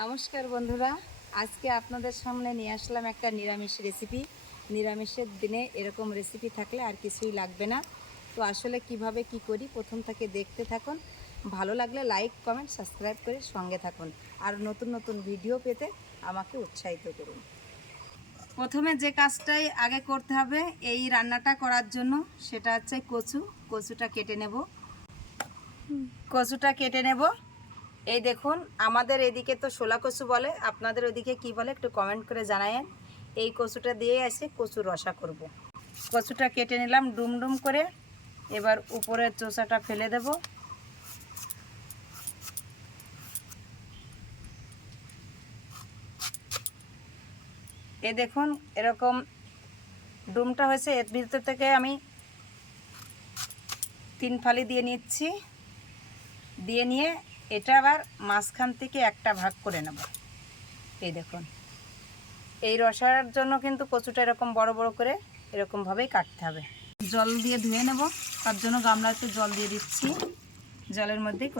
নমস্কার বন্ধুরা, আজকে আপনাদের সামনে নিয়ে আসলাম একটা নিরামিষ রেসিপি। নিরামিষের দিনে এরকম রেসিপি থাকলে আর কিছুই লাগবে না। তো আসলে কিভাবে কি করি প্রথম থেকে দেখতে থাকুন। ভালো লাগলে লাইক, কমেন্ট, সাবস্ক্রাইব করে সঙ্গে থাকুন। আর নতুন নতুন ভিডিও পেতে আমাকে উৎসাহিত করুন। প্রথমে যে কাজটাই আগে করতে হবে এই রান্নাটা করার জন্য, সেটা হচ্ছে কচুটা কেটে নেব। এই দেখুন, আমাদের এদিকে তো শোলা কচু বলে, আপনাদের ওইদিকে কি বলে একটু কমেন্ট করে জানায়েন। এই কচুটা দিয়ে আসে কচুর রসা করব। কচুটা কেটে নিলাম ডুম ডুম করে। এবার উপরের চোষাটা ফেলে দেব। এ দেখুন এরকম ডুমটা হয়েছে। এর ভিতর থেকে আমি 3 ফালি দিয়ে নিচ্ছি। দিয়ে নিয়ে এটা আবার মাঝখান থেকে একটা ভাগ করে নেব। এই দেখুন, এই রসার জন্য কিন্তু কচুটা এরকম বড় বড় করে এরকমভাবেই কাটতে হবে। জল দিয়ে ধুয়ে নেব, তার জন্য গামলাতে জল দিয়ে দিচ্ছি। জলের মধ্যেই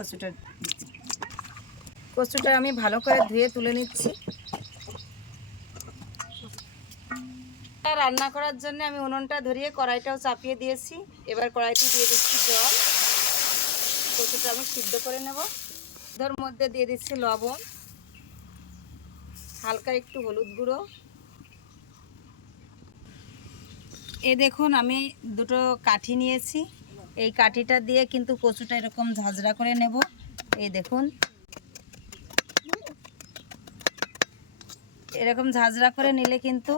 কচুটা আমি ভালো করে ধুয়ে তুলে নিচ্ছি। রান্না করার জন্য আমি উনুনটা ধরিয়ে কড়াইটাও চাপিয়ে দিয়েছি। এবার কড়াইতে দিয়ে দিচ্ছি জল। কচুটা আমি সিদ্ধ করে নেব। ধর মধ্যে দিয়ে দিচ্ছি লবণ, হালকা একটু হলুদ গুঁড়ো। এই দেখুন আমি দুটো কাঠি নিয়েছি। এই কাঠিটা দিয়ে কিন্তু কচুটা এরকম ঝাঁঝরা করে নেব। এই দেখুন এরকম ঝাঁঝরা করে নিলে কিন্তু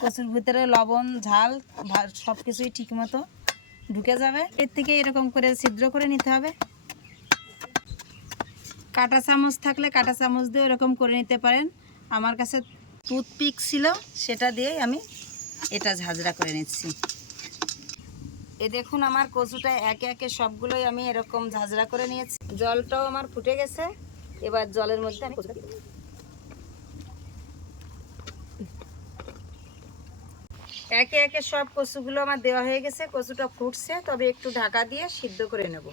কচুর ভিতরে লবণ, ঝাল সব কিছুই ঠিক মতো ঢুকে যাবে। এর থেকে এরকম করে ছিদ্র করে নিতে হবে। কাঁটা চামচ থাকলে কাঁটা চামচ দিয়ে এরকম করে নিতে পারেন। আমার কাছে টুথপিক ছিল, সেটা দিয়ে আমি এটা ঝাঁঝরা করে নিচ্ছি। এ দেখুন আমার কচুটা একে একে সবগুলোই আমি এরকম ঝাঁঝরা করে নিয়েছি। জলটাও আমার ফুটে গেছে। এবার জলের মধ্যে আমি কচুটা দিয়ে দেব। একে একে সব কচুগুলো আমার দেওয়া হয়ে গেছে। কচুটা ফুটছে, তবে একটু ঢাকা দিয়ে সিদ্ধ করে নেব।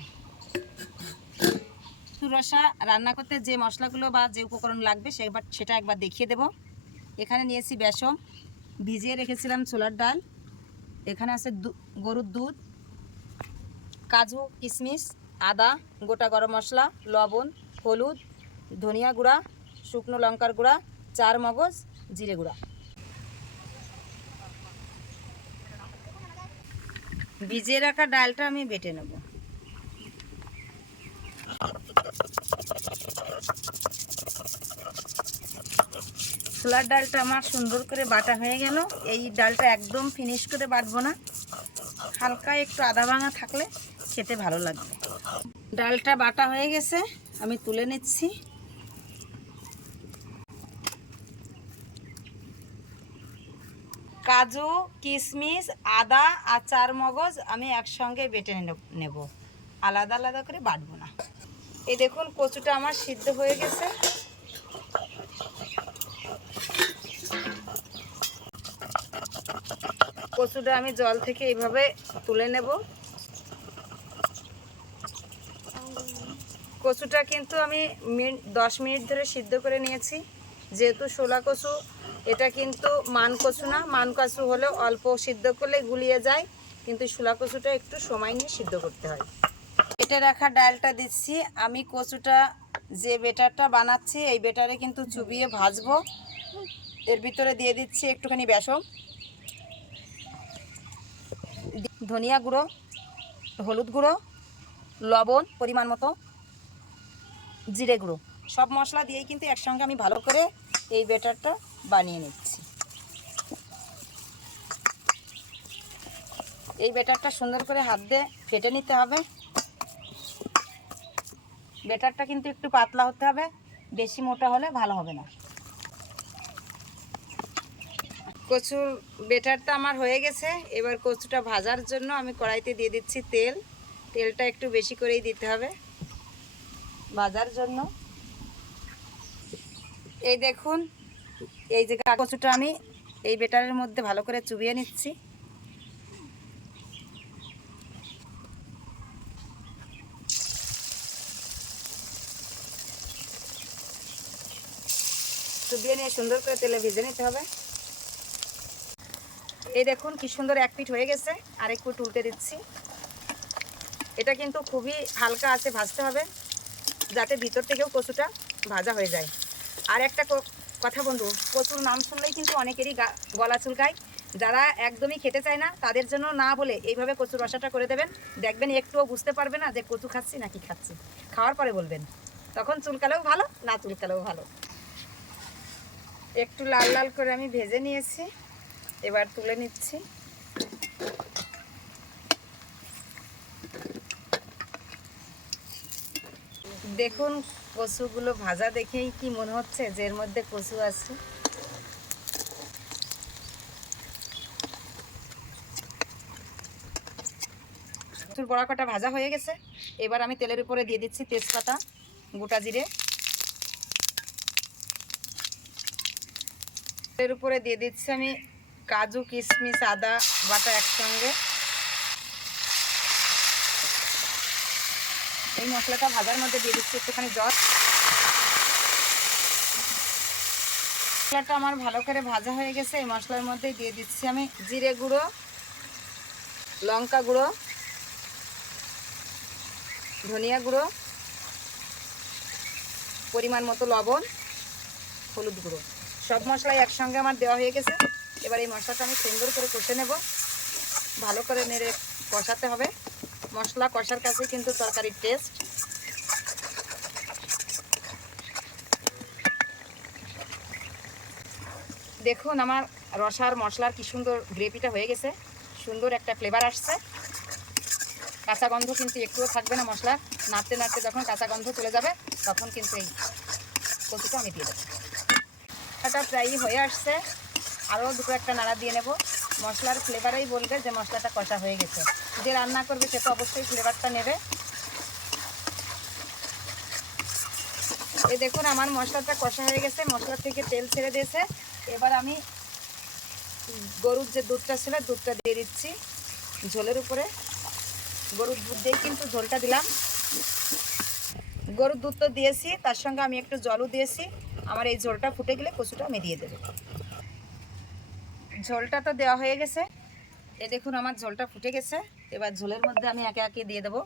রসা রান্না করতে যে মশলাগুলো বা যে উপকরণ লাগবে সেটা একবার দেখিয়ে দেব। এখানে নিয়েছি বেসন, ভিজিয়ে রেখেছিলাম ছোলার ডাল, এখানে আছে গরুর দুধ, কাজু, কিশমিশ, আদা, গোটা গরম মশলা, লবণ, হলুদ, ধনিয়া গুঁড়া, শুকনো লঙ্কার গুঁড়া, 4 মগজ, জিরে গুঁড়া। ভিজিয়ে রাখা ডালটা আমি বেটে নেব। ছোলার ডালটা আমার সুন্দর করে বাটা হয়ে গেল। এই ডালটা একদম ফিনিশ করে বাটবো না, হালকা একটু আধা ভাঙা থাকলে খেতে ভালো লাগবে। ডালটা বাটা হয়ে গেছে, আমি তুলে নিচ্ছি। কাজু, কিশমিশ, আদা আর 4 মগজ আমি একসঙ্গে বেটে নেব, আলাদা আলাদা করে বাটবো না। এই দেখুন কচুটা আমার সিদ্ধ হয়ে গেছে। কচুটা আমি জল থেকে এইভাবে তুলে নেব। কচুটা কিন্তু আমি 10 মিনিট ধরে সিদ্ধ করে নিয়েছি। যেহেতু শোলা কচু, এটা কিন্তু মান কচু না। মান কচু হলেও অল্প সিদ্ধ করলে গুলিয়ে যায়, কিন্তু শোলা কচুটা একটু সময় নিয়ে সিদ্ধ করতে হয়। কেটে রাখা ডালটা দিচ্ছি। আমি কচুটা যে বেটারটা বানাচ্ছি এই বেটারে কিন্তু চুবিয়ে ভাজবো। এর ভিতরে দিয়ে দিচ্ছি একটুখানি বেসন, ধনিয়া গুঁড়ো, হলুদ গুঁড়ো, লবণ পরিমাণ মতো, জিরে গুঁড়ো। সব মশলা দিয়েই কিন্তু একসঙ্গে আমি ভালো করে এই বেটারটা বানিয়ে নিচ্ছি। এই বেটারটা সুন্দর করে হাত দিয়ে ফেটে নিতে হবে। বেটারটা কিন্তু একটু পাতলা হতে হবে, বেশি মোটা হলে ভালো হবে না। কচুর বেটারটা আমার হয়ে গেছে। এবার কচুটা ভাজার জন্য আমি কড়াইতে দিয়ে দিচ্ছি তেল। তেলটা একটু বেশি করেই দিতে হবে ভাজার জন্য। এই দেখুন, এই যে কচুটা আমি এই বেটারের মধ্যে ভালো করে চুবিয়ে নিচ্ছি। চুবিয়ে নিয়ে সুন্দর করে তেলে ভেজে নিতে হবে। এই দেখুন কি সুন্দর এক পিঠ হয়ে গেছে, আর একটু উল্টে দিচ্ছি। এটা কিন্তু খুবই হালকা আছে ভাজতে হবে, যাতে ভিতর থেকেও কচুটা ভাজা হয়ে যায়। আর একটা কথা বন্ধু, কচুর নাম শুনলেই কিন্তু অনেকেরই গলা চুলকায়। যারা একদমই খেতে চায় না তাদের জন্য না বলে এইভাবে কচুর রসাটা করে দেবেন, দেখবেন একটুও বুঝতে পারবে না যে কচু খাচ্ছি নাকি খাচ্ছি। খাওয়ার পরে বলবেন, তখন চুলকালেও ভালো, না চুলকালেও ভালো। একটু লাল লাল করে আমি ভেজে নিয়েছি, এবার তুলে নিচ্ছি। দেখুন কচুগুলো ভাজা দেখেই কি মনে হচ্ছে যে এর মধ্যে কচু আছে। কচুর বড়া কটা ভাজা হয়ে গেছে, এবার আমি তেলের উপরে দিয়ে দিচ্ছি তেজপাতা, গোটা জিরে। তেলের উপরে দিয়ে দিচ্ছি আমি কাজু, কিশমিশ, আদা বাটা একসঙ্গে। এই মশলাটা ভাজার মধ্যে দিয়ে দিচ্ছি একটুখানি জল। মশলাটা আমার ভালো করে ভাজা হয়ে গেছে, এই মশলার মধ্যে দিয়ে দিচ্ছি আমি জিরে গুঁড়ো, লঙ্কা গুঁড়ো, ধনিয়া গুঁড়ো, পরিমাণ মতো লবণ, হলুদ গুঁড়ো। সব মশলাই একসঙ্গে আমার দেওয়া হয়ে গেছে। এবার এই মশলাটা আমি সুন্দর করে কষে নেব, ভালো করে নেড়ে কষাতে হবে। মশলা কষার কাছে কিন্তু তরকারির টেস্ট। দেখুন আমার রসার মশলার কি সুন্দর গ্রেভিটা হয়ে গেছে, সুন্দর একটা ফ্লেভার আসছে। কাঁচা গন্ধ কিন্তু একটুও থাকবে না মশলার। নাড়তে নাড়তে যখন কাঁচা গন্ধ চলে যাবে তখন কিন্তু এই কচুটা আমি দিয়ে দেবো। এটা প্রায় হয়ে আসছে, আরও দুটো একটা নাড়া দিয়ে নেব। মশলার ফ্লেভারেই বলবে যে মশলাটা কষা হয়ে গেছে। যে রান্না করবে সে তো অবশ্যই ফ্লেভারটা নেবে। এই দেখুন আমার মশলাটা কষা হয়ে গেছে, মশলা থেকে তেল ছেড়ে দিয়েছে। এবার আমি গরুর যে দুধটা ছিল দুধটা দিয়ে দিচ্ছি ঝোলের উপরে। গরুর দুধ দিয়ে কিন্তু ঝোলটা দিলাম। গরুর দুধ তো দিয়েছি, তার সঙ্গে আমি একটু জলও দিয়েছি। আমার এই ঝোলটা ফুটে গেলে কচুটা আমি দিয়ে দেবো। ঝোলটা তো দেওয়া হয়ে গেছে, এ দেখুন আমার ঝোলটা ফুটে গেছে। এবার ঝোলের মধ্যে আমি একে একে দিয়ে দেবো।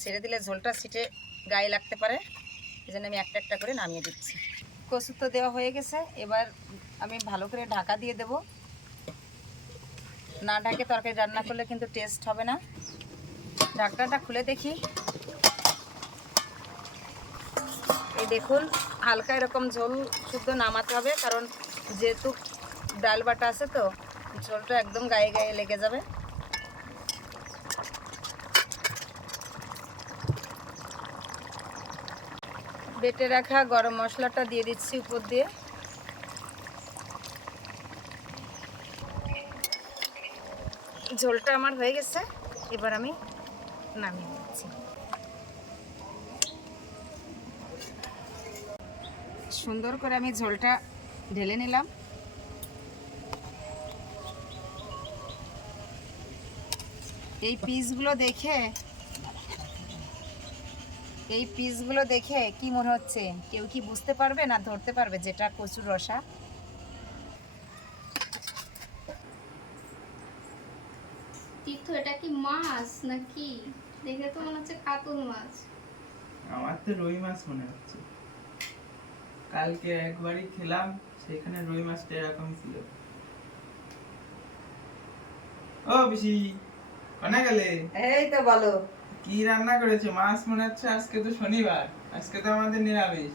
ছেড়ে দিলে ঝোলটা ছিটে গায়ে লাগতে পারে, এই জন্য আমি একটা একটা করে নামিয়ে দিচ্ছি। কচু তো দেওয়া হয়ে গেছে, এবার আমি ভালো করে ঢাকা দিয়ে দেব। না ঢাকে তরকারি রান্না করলে কিন্তু টেস্ট হবে না। ঢাকনাটা খুলে দেখি, এই দেখুন হালকা এরকম ঝোল শুদ্ধ নামাতে হবে, কারণ যেহেতু ডাল বাটা আছে তো ঝোলটা একদম গায়ে গায়ে লেগে যাবে। বেটে রাখা গরম মশলাটা দিয়ে দিচ্ছি উপর দিয়ে। ঝোলটা আমার হয়ে গেছে, এবার আমি নামিয়ে দিচ্ছি। সুন্দর করে আমি ঝোলটা ঢেলে নিলাম। এই পিসগুলো দেখে কি মনে হচ্ছে, কেউ কি বুঝতে পারবে না ধরতে পারবে যেটা কচুর রসা? তীর্থ, এটা কি মাছ নাকি? দেখে তো মনে হচ্ছে কাতল মাছ। আমার তো রুই মাছ মনে হচ্ছে। কালকে একবারই খেলাম, সেখানে রুই মাছটা এরকম ছিল। ও পিসি, কোনে গেলে? এই তো বলো কি রান্না করেছো? মাছ মনে হচ্ছে। আজকে তো শনিবার, আজকে তো আমাদের নিরামিষ।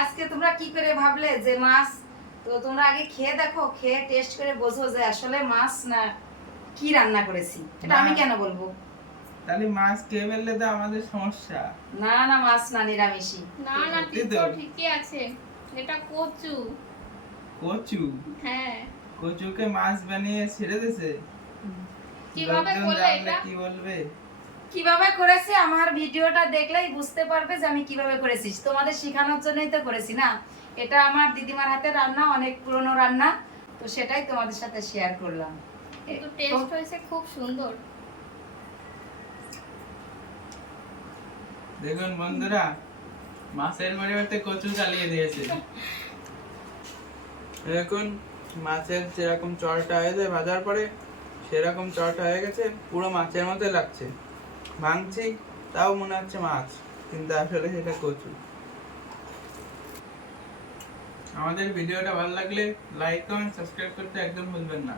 আজকে তোমরা কি করে ভাবলে যে মাছ? তো তোমরা আগে খেয়ে দেখো, খেয়ে টেস্ট করে বোঝো যে আসলে মাছ না কি রান্না করেছি। এটা আমি কেন বলবো? তাহলে মাছ খেয়ে ফেললে তো আমাদের সমস্যা। না না, মাছ না, নিরামিষই। না না, তীর্থ ঠিকই আছে, এটা কচু। কচু? হ্যাঁ। কচুকে মাছ বানিয়ে ছেড়ে দিয়েছে। কিভাবে লোকজন করলে জানলে এটা? কি বলবে? কিভাবে করেছি আমার ভিডিওটা দেখলেই বুঝতে পারবে যে আমি কিভাবে করেছি। তোমাদের শেখানোর জন্যই তো করেছি না। এটা আমার দিদিমার হাতের রান্না, অনেক পুরনো রান্না, তো সেটাই তোমাদের সাথে শেয়ার করলাম। কিন্তু টেস্ট হয়েছে খুব সুন্দর। দেখুন বন্ধুরা, মাছের পরিবর্তে কচু চালিয়ে দিয়েছে। এখন মাছের যেরকম চড়টা হয়ে যায় ভাজার পরে সেরকম চড়টা হয়ে গেছে, পুরো মাছের মতো লাগছে। ভাঙছি তাও মনে হচ্ছে মাছ, কিন্তু আসলে সেটা কচু। আমাদের ভিডিওটা ভালো লাগলে লাইক কমেন্ট সাবস্ক্রাইব করতে একদম ভুলবেন না।